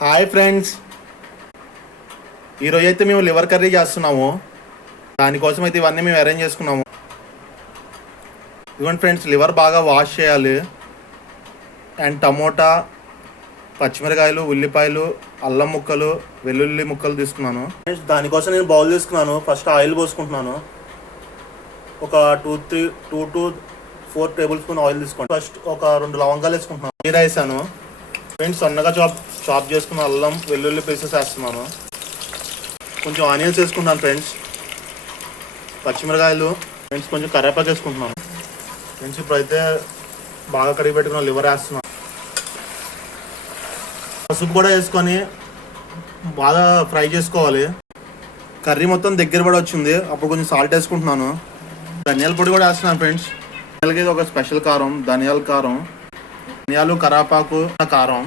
Hi friends, ఈరోజు అయితే మేము లివర్ కర్రీ చేస్తున్నాము. దానికోసం అయితే ఇవన్నీ మేము అరేంజ్ చేసుకున్నాము. ఇవ్వండి ఫ్రెండ్స్, లివర్ బాగా వాష్ చేయాలి. అండ్ టమోటా, పచ్చిమిరకాయలు, ఉల్లిపాయలు, అల్లం ముక్కలు, వెల్లుల్లి ముక్కలు తీసుకున్నాను. ఫ్రెండ్స్, దానికోసం నేను బౌల్ తీసుకున్నాను. ఫస్ట్ ఆయిల్ పోసుకుంటున్నాను. ఒక 2 to 4 టేబుల్ స్పూన్ ఆయిల్ తీసుకోండి. ఫస్ట్ ఒక 2 లవంగాలు వేసుకుంటున్నాను. జీరా వేసాను. ఫ్రెండ్స్, సన్నగా చాప్ చేసుకున్న అల్లం వెల్లుల్లి పీసెస్ వేస్తున్నాను. కొంచెం ఆనియన్స్ వేసుకుంటున్నాను ఫ్రెండ్స్. పచ్చిమిరకాయలు ఫ్రెండ్స్, కొంచెం కరివేపాకు వేసుకుంటున్నాను. ఫ్రెండ్స్, ఇప్పుడైతే బాగా కడిగి పెట్టుకున్న లివర్ వేస్తున్నాను. పసుపు కూడా వేసుకొని బాగా ఫ్రై చేసుకోవాలి. కర్రీ మొత్తం దగ్గర పడి వచ్చింది. అప్పుడు కొంచెం సాల్ట్ వేసుకుంటున్నాను. ధనియాల పొడి కూడా వేస్తున్నాను ఫ్రెండ్స్. ధనియాలకి ఇది ఒక స్పెషల్ కారం, ధనియాల కారం, ధనియాలు, కరివేపాకు కారం.